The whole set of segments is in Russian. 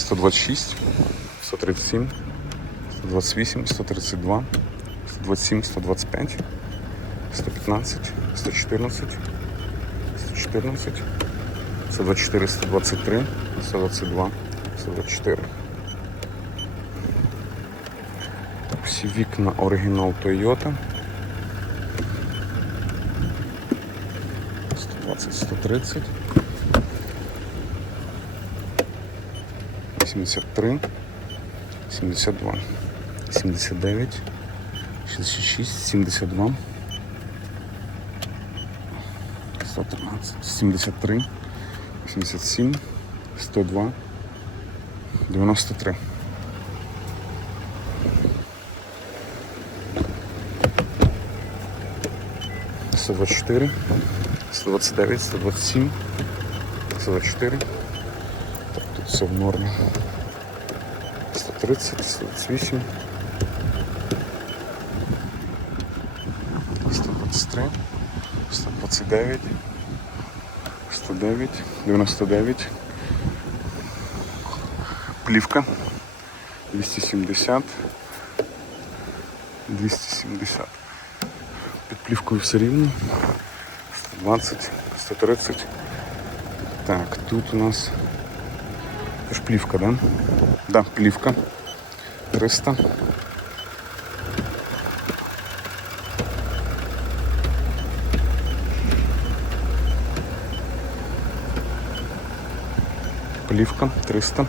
126, 137, 128, 132, 127, 125, 115, 114, 114, 124, 123, 122, 124. Так, всі вікна оригінал Toyota. 120, 130. 83, 72, 79, 66, 72, 113, 73, 87, 102, 93. Сто двадцать четыре, сто двадцать девять, сто двадцать семь, сто двадцать четыре Так, тут все в нормі. 130, 128, 123, 129, 109, 99, плівка 270, 270. Під плівкою все рівно. 120, 130. Так, тут у нас це ж плівка, да? Да, плівка. 300. Плівка 300.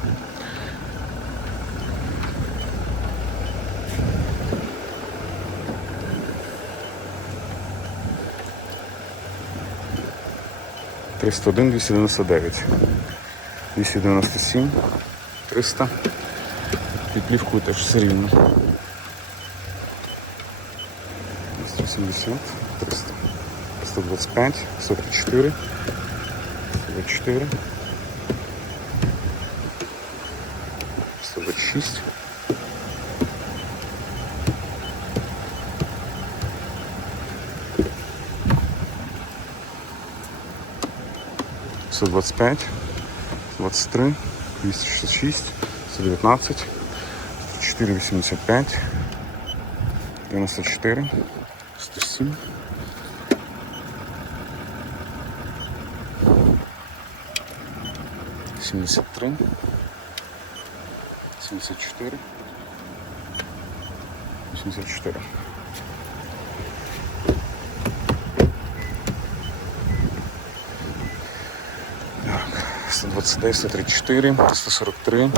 Триста один, двісті дев'яносто дев'ять. 297, 300. Під плівкою теж все рівно. 170, 300, 125, 134, 124, 126. Сто двадцать пять, 23, 266, 119, 485, 94, 107. Семьдесят три, семьдесят четыре, восемьдесят четыре. 129, 134, 143,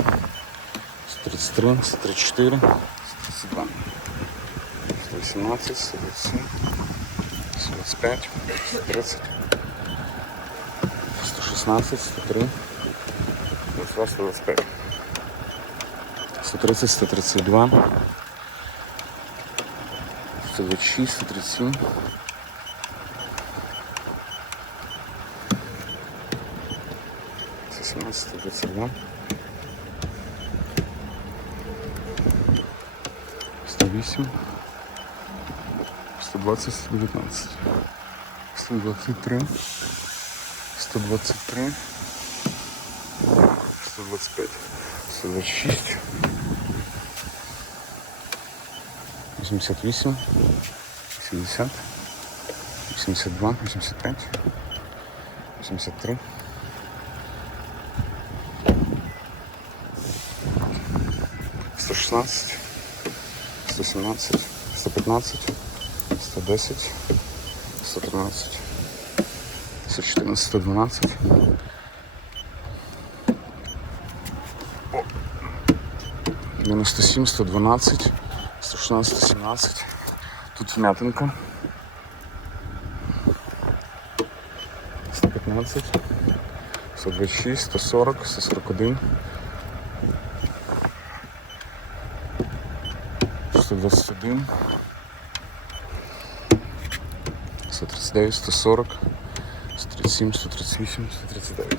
133, 134, 132, 118, 127, 125, 130, 116, 103, 22, 125, 130, 132, 126, 137, 117, 22, 108, 120, 119, 123, 123, 125, 126, 88, 70, 82, 85, 83, 116, 117, 115, 110, 113, 114, 112. О. 97, 112, 116, 117. Тут вмятинка. 115, 126, 140, 141. 121, 139, 140, 137, 138, 139.